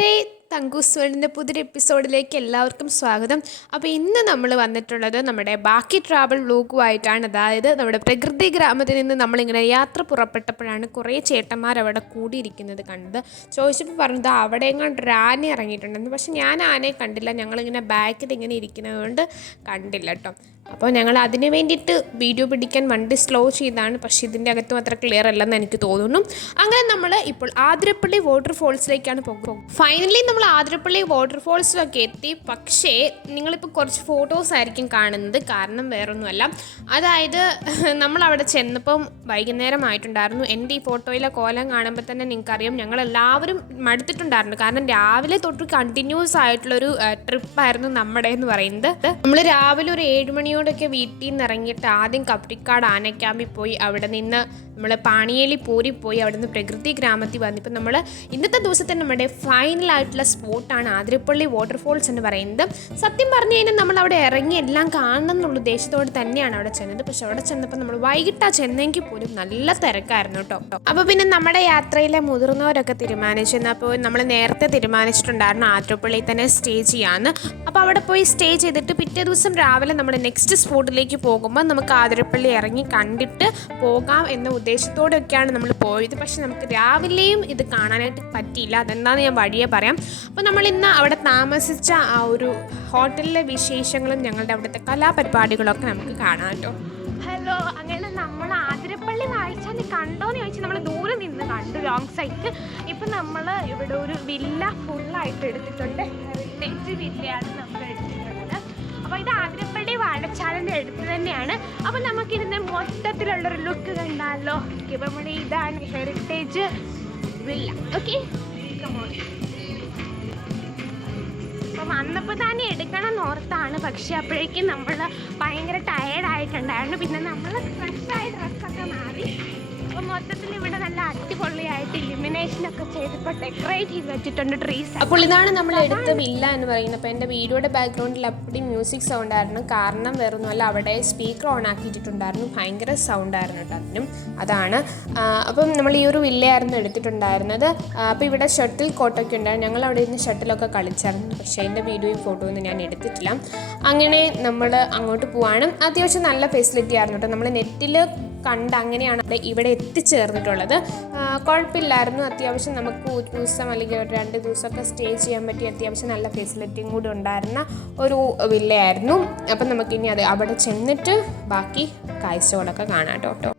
കൂട്ടുകാരെ തങ്കൂസ് വേൾഡിന്റെ പുതിയൊരു എപ്പിസോഡിലേക്ക് എല്ലാവർക്കും സ്വാഗതം. അപ്പോൾ ഇന്ന് നമ്മൾ വന്നിട്ടുള്ളത് നമ്മുടെ ബാക്കി ട്രാവൽ വ്ലോഗുമായിട്ടാണ് അതായത് നമ്മുടെ പ്രകൃതി ഗ്രാമത്തിൽ നിന്ന് നമ്മളിങ്ങനെ യാത്ര പുറപ്പെട്ടപ്പോഴാണ് കുറേ ചേട്ടന്മാർ അവിടെ കൂടിയിരിക്കുന്നത് കണ്ടത്. ചോദിച്ചപ്പോൾ പറഞ്ഞത് അവിടെ എങ്ങാണ്ട് ഒരു ആന ഇറങ്ങിയിട്ടുണ്ടെന്ന്. പക്ഷെ ഞാൻ ആനയെ കണ്ടില്ല. ഞങ്ങളിങ്ങനെ ബാക്കിൽ ഇങ്ങനെ ഇരിക്കുന്നത് കൊണ്ട് കണ്ടില്ല കേട്ടോ അപ്പോൾ ഞങ്ങൾ അതിന് വേണ്ടിയിട്ട് വീഡിയോ പിടിക്കാൻ വണ്ടി സ്ലോ ചെയ്താണ്. പക്ഷേ ഇതിന്റെ അകത്തും അത്ര ക്ലിയർ അല്ലെന്ന് എനിക്ക് തോന്നുന്നു. അങ്ങനെ നമ്മൾ ഇപ്പോൾ ആതിരപ്പള്ളി വാട്ടർഫോൾസിലേക്കാണ് പോകുന്നത് ഫൈനലി നമ്മൾ ആതിരപ്പള്ളി വാട്ടർഫോൾസിലൊക്കെ എത്തി. പക്ഷേ നിങ്ങളിപ്പോൾ കുറച്ച് ഫോട്ടോസ് ആയിരിക്കും കാണുന്നത്. കാരണം വേറൊന്നുമല്ല. അതായത് നമ്മൾ അവിടെ ചെന്നപ്പം വൈകുന്നേരം ആയിട്ടുണ്ടായിരുന്നു. എന്റെ ഈ ഫോട്ടോയിലെ കോലം കാണുമ്പോൾ തന്നെ നിങ്ങൾക്കറിയാം ഞങ്ങൾ എല്ലാവരും മടുത്തിട്ടുണ്ടായിരുന്നു. കാരണം രാവിലെ തൊട്ട് കണ്ടിന്യൂസ് ആയിട്ടുള്ളൊരു ട്രിപ്പായിരുന്നു നമ്മുടെ എന്ന് പറയുന്നത്. നമ്മൾ രാവിലെ ഒരു ഏഴ് മണിയോടൊക്കെ വീട്ടിൽ നിന്ന് ഇറങ്ങിയിട്ട് ആദ്യം കപ്രിക്കാട് ആനക്കാമ്പിൽ പോയി അവിടെ നിന്ന് നമ്മൾ പാണിയേലി പൂരി പോയി അവിടെ നിന്ന് പ്രകൃതി ഗ്രാമത്തിൽ വന്നിപ്പോൾ നമ്മൾ ഇന്നത്തെ ദിവസത്തെ നമ്മുടെ ഫൈനൽ ആയിട്ടുള്ള സ്പോട്ടാണ് ആതിരപ്പള്ളി വാട്ടർഫോൾസ് എന്ന് പറയുന്നത്. സത്യം പറഞ്ഞു കഴിഞ്ഞാൽ നമ്മൾ അവിടെ ഇറങ്ങി എല്ലാം കാണണം എന്നുള്ള ഉദ്ദേശത്തോടെ തന്നെയാണ് അവിടെ ചെന്നത്. പക്ഷെ അവിടെ ചെന്നപ്പോൾ നമ്മൾ വൈകിട്ടാണ് ചെന്നെങ്കിൽ പോലും നല്ല തിരക്കായിരുന്നു കേട്ടോ. അപ്പോൾ പിന്നെ നമ്മുടെ യാത്രയിലെ മുതിർന്നവരൊക്കെ തീരുമാനിച്ചു. അപ്പോൾ നമ്മൾ നേരത്തെ തീരുമാനിച്ചിട്ടുണ്ടായിരുന്നു ആതിരപ്പള്ളിയിൽ തന്നെ സ്റ്റേ ചെയ്യാമെന്ന്. അപ്പോൾ അവിടെ പോയി സ്റ്റേ ചെയ്തിട്ട് പിറ്റേ ദിവസം രാവിലെ നമ്മുടെ നെക്സ്റ്റ് സ്പോട്ടിലേക്ക് പോകുമ്പോൾ നമുക്ക് ആതിരപ്പള്ളി ഇറങ്ങി കണ്ടിട്ട് പോകാം എന്ന ഉദ്ദേശത്തോടെയൊക്കെയാണ് നമ്മൾ പോയത്. പക്ഷെ നമുക്ക് രാവിലെയും ഇത് കാണാനായിട്ട് പറ്റിയില്ല. അതെന്താണെന്ന് ഞാൻ വഴിയെ പറയാം. അപ്പോൾ നമ്മൾ ഇന്ന് അവിടെ താമസിച്ച ആ ഒരു ഹോട്ടലിലെ വിശേഷങ്ങളും ഞങ്ങളുടെ അവിടുത്തെ കലാപരിപാടികളൊക്കെ നമുക്ക് കാണാം കേട്ടോ. ഹലോ അങ്ങനെ നമ്മൾ ആതിരപ്പള്ളി വായിച്ചാൽ കണ്ടോന്ന് ചോദിച്ചാൽ നമ്മൾ ദൂരെ നിന്ന് കണ്ടു ലോങ് സൈറ്റ് ഇപ്പം നമ്മൾ ഇവിടെ ഒരു വില്ല ഫുള്ളായിട്ട് എടുത്തിട്ടുണ്ട്. ഹെറിറ്റേജ് വില്ലയാണ് നമ്മൾ വാഴച്ചാലിന്റെ അടുത്ത് തന്നെയാണ്. അപ്പോൾ നമുക്കിതിന്റെ മൊത്തത്തിലുള്ളൊരു ലുക്ക് കണ്ടാലോ? നമ്മുടെ ഇതാണ് ഹെറിറ്റേജ് വില്ല ഓക്കെ അപ്പം വന്നപ്പോൾ തന്നെ എടുക്കണം എന്നോർത്താണ് പക്ഷെ അപ്പോഴേക്കും നമ്മൾ ഭയങ്കര ടയേർഡായിട്ടുണ്ടായിരുന്നു പിന്നെ നമ്മൾ ഫ്രഷായ ഡ്രസ്സൊക്കെ മാറി. നല്ല അടിപൊളിയായിട്ട് ഒക്കെ ട്രീസ് അപ്പോൾ ഇതാണ് നമ്മൾ എടുത്ത വില്ല എന്ന് പറയുന്നത്. അപ്പോൾ എന്റെ വീഡിയോയുടെ ബാക്ക്ഗ്രൗണ്ടിൽ അപ്പടി മ്യൂസിക് സൗണ്ട് ആയിരുന്നു. കാരണം വേറൊന്നുമല്ല അവിടെ സ്പീക്കർ ഓൺ ആക്കിയിട്ടുണ്ടായിരുന്നു ഭയങ്കര സൗണ്ട് ആയിരുന്നു അതിനും. അതാണ്. അപ്പം നമ്മൾ ഈ ഒരു വില്ലയായിരുന്നു എടുത്തിട്ടുണ്ടായിരുന്നത്. അപ്പോൾ ഇവിടെ ഷട്ടിൽ കോട്ടൊക്കെ ഉണ്ടായിരുന്നു. ഞങ്ങൾ അവിടെ ഇരുന്ന് ഷട്ടിലൊക്കെ കളിച്ചായിരുന്നു. പക്ഷേ എന്റെ വീഡിയോയും ഫോട്ടോ ഒന്നും ഞാൻ എടുത്തിട്ടില്ല. അങ്ങനെ നമ്മൾ അങ്ങോട്ട് പോവാണ്. അത്യാവശ്യം നല്ല ഫെസിലിറ്റി ആയിരുന്നു കേട്ടോ. നമ്മൾ നെറ്റിൽ കണ്ട് അങ്ങനെയാണ് ഇവിടെ എത്തിച്ചേർന്നിട്ടുള്ളത്. കുഴപ്പമില്ലായിരുന്നു. അത്യാവശ്യം നമുക്ക് ഒരു ദിവസം അല്ലെങ്കിൽ ഒരു രണ്ട് ദിവസമൊക്കെ സ്റ്റേ ചെയ്യാൻ പറ്റിയ അത്യാവശ്യം നല്ല ഫെസിലിറ്റിയും കൂടി ഉണ്ടായിരുന്ന ഒരു വില്ലയായിരുന്നു. അപ്പം നമുക്കിനി അത് അവിടെ ചെന്നിട്ട് ബാക്കി കാഴ്ചകളൊക്കെ കാണാം കേട്ടോ.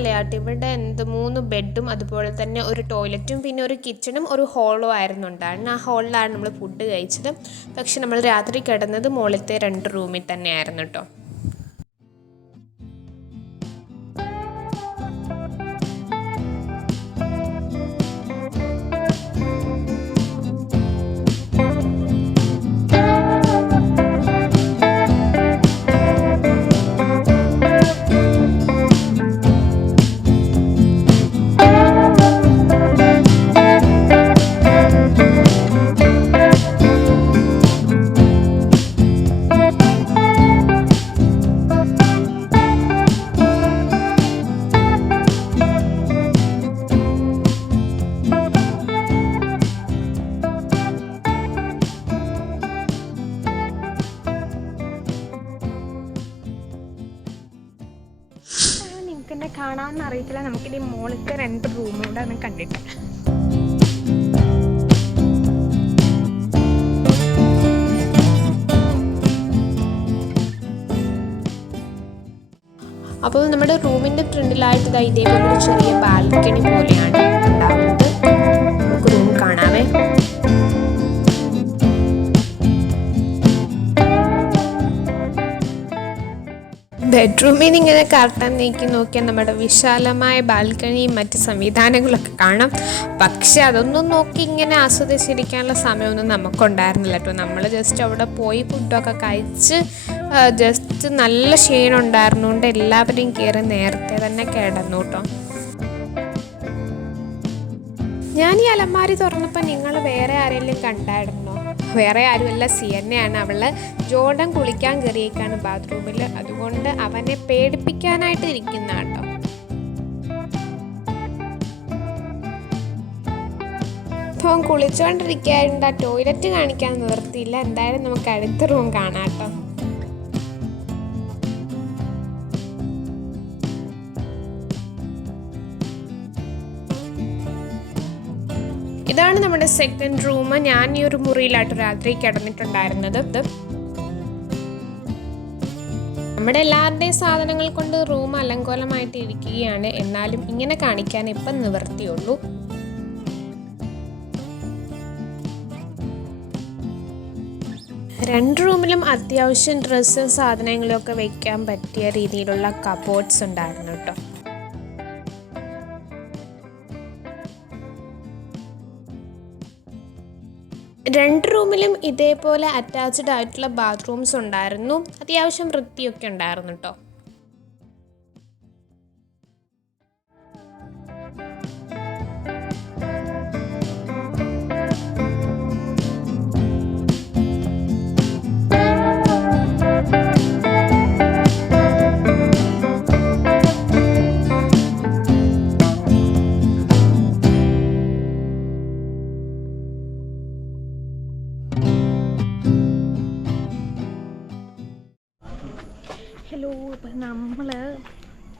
നിലയാട്ട് ഇവിടെ എന്ത് മൂന്ന് ബെഡും അതുപോലെ തന്നെ ഒരു ടോയ്ലറ്റും പിന്നെ ഒരു കിച്ചണും ഒരു ഹോളും ആയിരുന്നു ഉണ്ടായിരുന്നു ആ ഹോളിലാണ് നമ്മൾ ഫുഡ് കഴിച്ചത്. പക്ഷെ നമ്മൾ രാത്രി കിടന്നത് മുകളിലത്തെ രണ്ട് റൂമിൽ തന്നെയായിരുന്നു കേട്ടോ നമുക്ക് നമുക്കിനി മോളിത്തെ രണ്ട് റൂമും കൂടെ ഒന്ന് കണ്ടിട്ട്. അപ്പോൾ നമ്മുടെ റൂമിന്റെ ഫ്രണ്ടിലായിട്ട് ഇതാ ഇതേപോലെ ചെറിയ ബാൽക്കണി പോലെയാണ്. ബെഡ്റൂമിൽ നിന്ന് ഇങ്ങനെ കർട്ടൻ നീക്കി നോക്കിയാൽ നമ്മുടെ വിശാലമായ ബാൽക്കണിയും മറ്റ് സംവിധാനങ്ങളൊക്കെ കാണാം. പക്ഷെ അതൊന്നും നോക്കി ഇങ്ങനെ ആസ്വദിച്ചിരിക്കാനുള്ള സമയമൊന്നും നമുക്കുണ്ടായിരുന്നില്ല കേട്ടോ. നമ്മൾ ജസ്റ്റ് അവിടെ പോയി ഫുഡൊക്കെ കഴിച്ച് ജസ്റ്റ് നല്ല ക്ഷീണം ഉണ്ടായിരുന്നുകൊണ്ട് എല്ലാവരെയും കയറി നേരത്തെ തന്നെ കിടന്നു കേട്ടോ. ഞാൻ ഈ അലമാരി തുറന്നപ്പോൾ നിങ്ങൾ വേറെ ആരെങ്കിലും കണ്ടായിരുന്നോ? വേറെ ആരുമല്ല. സി എന്നെയാണ് അവൾ ജോർഡൻ കുളിക്കാൻ കയറിയേക്കാണ് ബാത്റൂമിൽ അതുകൊണ്ട് അവനെ പേടിപ്പിക്കാനായിട്ട് ഇരിക്കുന്ന കേട്ടോ ഇപ്പം കുളിച്ചുകൊണ്ടിരിക്കാറുണ്ട് ആ ടോയ്ലറ്റ് കാണിക്കാൻ നിവർത്തിയില്ല എന്തായാലും നമുക്ക് അടുത്ത റൂം കാണാം കേട്ടോ ഇതാണ് നമ്മുടെ സെക്കൻഡ് റൂം ഞാൻ ഈ ഒരു മുറിയിലായിട്ട് രാത്രി കിടന്നിട്ടുണ്ടായിരുന്നത്. നമ്മുടെ എല്ലാവരുടെയും സാധനങ്ങൾ കൊണ്ട് റൂം അലങ്കോലമായിട്ട് ഇരിക്കുകയാണ്. എന്നാലും ഇങ്ങനെ കാണിക്കാൻ ഇപ്പം നിവർത്തിയുള്ളൂ രണ്ട് റൂമിലും അത്യാവശ്യം ഡ്രസ്സും സാധനങ്ങളും ഒക്കെ വെക്കാൻ പറ്റിയ രീതിയിലുള്ള കബോർഡ്സ് ഉണ്ടായിരുന്നു കേട്ടോ. രണ്ട് റൂമിലും ഇതേപോലെ അറ്റാച്ച്ഡ് ആയിട്ടുള്ള ബാത്റൂംസ് ഉണ്ടായിരുന്നു. അത്യാവശ്യം വൃത്തിയൊക്കെ ഉണ്ടായിരുന്നു കേട്ടോ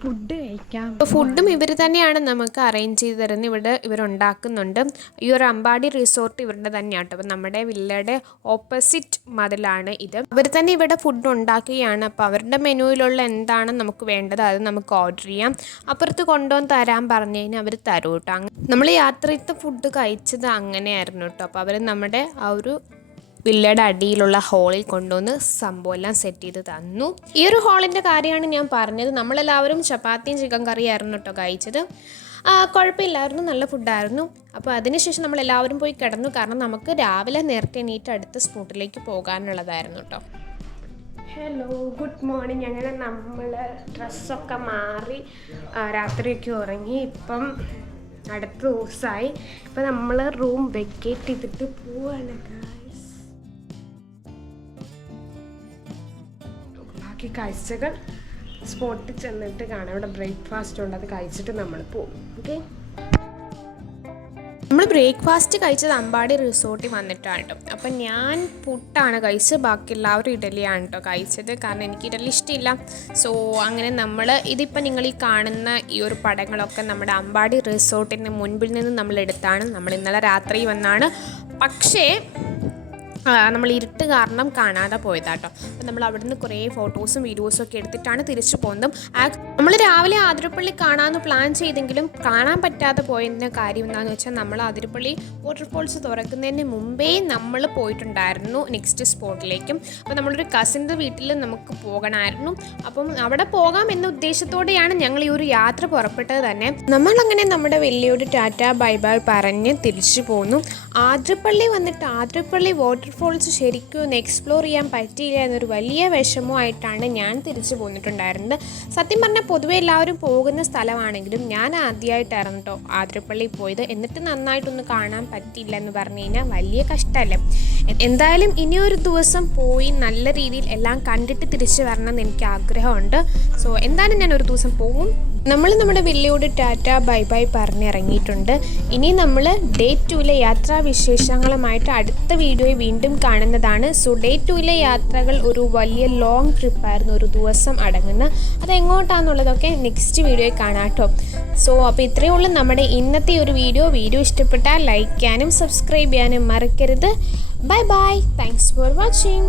ഫുഡ് കഴിക്കാം ഫുഡും ഇവർ തന്നെയാണ് നമുക്ക് അറേഞ്ച് ചെയ്ത് തരുന്നത്. ഇവിടെ ഇവരുണ്ടാക്കുന്നുണ്ട്. ഈ ഒരു അമ്പാടി റിസോർട്ട് ഇവരുടെ തന്നെയാണ് കേട്ടോ. അപ്പോൾ നമ്മുടെ വില്ലയുടെ ഓപ്പോസിറ്റ് മതിലാണ് ഇത്. ഇവർ തന്നെ ഇവിടെ ഫുഡ് ഉണ്ടാക്കുകയാണ്. അപ്പോൾ അവരുടെ മെനുവിലുള്ള എന്താണ് നമുക്ക് വേണ്ടത് അത് നമുക്ക് ഓർഡർ ചെയ്യാം. അപ്പുറത്ത് കൊണ്ടുവന്ന് തരാൻ പറഞ്ഞു കഴിഞ്ഞാൽ അവർ തരൂട്ടോ നമ്മൾ യാത്രയത്തെ ഫുഡ് കഴിച്ചത് അങ്ങനെയായിരുന്നു കേട്ടോ. അപ്പോൾ അവർ നമ്മുടെ ആ ഒരു വില്ലയുടെ അടിയിലുള്ള ഹോളിൽ കൊണ്ടുവന്ന് സംഭവം എല്ലാം സെറ്റ് ചെയ്ത് തന്നു. ഈ ഒരു ഹോളിന്റെ കാര്യമാണ് ഞാൻ പറഞ്ഞത്. നമ്മളെല്ലാവരും ചപ്പാത്തിയും ചിക്കൻ കറിയായിരുന്നു കേട്ടോ കഴിച്ചത്. കുഴപ്പമില്ലായിരുന്നു. നല്ല ഫുഡായിരുന്നു അപ്പോൾ അതിനുശേഷം നമ്മൾ എല്ലാവരും പോയി കിടന്നു. കാരണം നമുക്ക് രാവിലെ നേരത്തെ എണീറ്റ് അടുത്ത സ്പോട്ടിലേക്ക് പോകാനുള്ളതായിരുന്നു കേട്ടോ. ഹലോ ഗുഡ് മോർണിംഗ് അങ്ങനെ നമ്മൾ ഡ്രസ്സൊക്കെ മാറി രാത്രിയൊക്കെ ഉറങ്ങി. ഇപ്പം അടുത്ത ദിവസമായി. ഇപ്പം നമ്മൾ റൂം വെക്കേറ്റ് ചെയ്തിട്ട് പോവാണ്. ബാക്കി കാഴ്ചകൾ സ്പോട്ടിൽ ചെന്നിട്ട് കാണാം. ഇവിടെ ബ്രേക്ക്ഫാസ്റ്റ് ഉണ്ട് അത് കഴിച്ചിട്ട് നമ്മൾ പോകും ഓക്കെ നമ്മൾ ബ്രേക്ക്ഫാസ്റ്റ് കഴിച്ചത് അമ്പാടി റിസോർട്ടിൽ വന്നിട്ടാണ് കേട്ടോ അപ്പം ഞാൻ പുട്ടാണ് കഴിച്ചത്. ബാക്കി എല്ലാവരും ഇഡലിയാണ് കേട്ടോ കഴിച്ചത്. കാരണം എനിക്ക് ഇഡലി ഇഷ്ടമില്ല സോ അങ്ങനെ നമ്മൾ ഇതിപ്പോൾ നിങ്ങൾ ഈ കാണുന്ന ഈ ഒരു പടങ്ങളൊക്കെ നമ്മുടെ അമ്പാടി റിസോർട്ടിന് മുൻപിൽ നിന്ന് നമ്മൾ എടുത്താണ്. നമ്മൾ ഇന്നലെ രാത്രി വന്നാണ്. പക്ഷേ നമ്മൾ ഇരുട്ട് കാരണം കാണാതെ പോയതാട്ടോ. അപ്പം നമ്മൾ അവിടെ നിന്ന് കുറേ ഫോട്ടോസും വീഡിയോസും ഒക്കെ എടുത്തിട്ടാണ് തിരിച്ചു പോകുന്നതും. നമ്മൾ രാവിലെ ആതിരപ്പള്ളി കാണാമെന്ന് പ്ലാൻ ചെയ്തെങ്കിലും കാണാൻ പറ്റാതെ പോയതിന്റെ കാര്യം എന്താണെന്ന് വെച്ചാൽ നമ്മൾ ആതിരപ്പള്ളി വാട്ടർഫോൾസ് തുറക്കുന്നതിന് മുമ്പേ നമ്മൾ പോയിട്ടുണ്ടായിരുന്നു നെക്സ്റ്റ് സ്പോട്ടിലേക്കും അപ്പോൾ നമ്മളൊരു കസിന്റെ വീട്ടിൽ നമുക്ക് പോകണമായിരുന്നു. അപ്പം അവിടെ പോകാം എന്ന ഉദ്ദേശത്തോടെയാണ് ഞങ്ങൾ ഈ ഒരു യാത്ര പുറപ്പെട്ടത് തന്നെ. നമ്മളങ്ങനെ നമ്മുടെ വലിയൊരു ടാറ്റ ബൈ ബൈ പറഞ്ഞ് തിരിച്ചു പോന്നു. ആതിരപ്പള്ളി വന്നിട്ട് ആതിരപ്പള്ളി വാട്ടർഫോൾസ് ശരിക്കും ഒന്ന് എക്സ്പ്ലോർ ചെയ്യാൻ പറ്റിയില്ല എന്നൊരു വലിയ വിഷമമായിട്ടാണ് ഞാൻ തിരിച്ചു പോന്നിട്ടുണ്ടായിരുന്നത്. സത്യം പറഞ്ഞാൽ പൊതുവെ എല്ലാവരും പോകുന്ന സ്ഥലമാണെങ്കിലും ഞാൻ ആദ്യമായിട്ടായിരുന്നു കേട്ടോ ആതിരപ്പള്ളി പോയത്. എന്നിട്ട് നന്നായിട്ടൊന്ന് കാണാൻ പറ്റിയില്ല എന്ന് പറഞ്ഞു കഴിഞ്ഞാൽ വലിയ കഷ്ടമല്ലേ എന്തായാലും ഇനിയൊരു ദിവസം പോയി നല്ല രീതിയിൽ എല്ലാം കണ്ടിട്ട് തിരിച്ചു വരണം എന്ന് എനിക്ക് ആഗ്രഹമുണ്ട്. സോ എന്തായാലും ഞാൻ ഒരു ദിവസം പോകും നമ്മൾ നമ്മുടെ വില്ലയോട് ടാറ്റ ബൈ ബൈ പറഞ്ഞിറങ്ങിയിട്ടുണ്ട്. ഇനി നമ്മൾ ഡേ ടുവിലെ യാത്രാ വിശേഷങ്ങളുമായിട്ട് അടുത്ത വീഡിയോയിൽ വീണ്ടും കാണുന്നതാണ്. സോ ഡേ ടുവിലെ യാത്രകൾ ഒരു വലിയ ലോങ് ട്രിപ്പായിരുന്നു ഒരു ദിവസം അടങ്ങുന്ന. അത് എങ്ങോട്ടാണെന്നുള്ളതൊക്കെ നെക്സ്റ്റ് വീഡിയോയിൽ കാണാട്ടോ സോ അപ്പോൾ ഇത്രയേ ഉള്ളൂ നമ്മുടെ ഇന്നത്തെ ഒരു വീഡിയോ. വീഡിയോ ഇഷ്ടപ്പെട്ടാൽ ലൈക്ക് ചെയ്യാനും സബ്സ്ക്രൈബ് ചെയ്യാനും മറക്കരുത്. Bye bye thanks for watching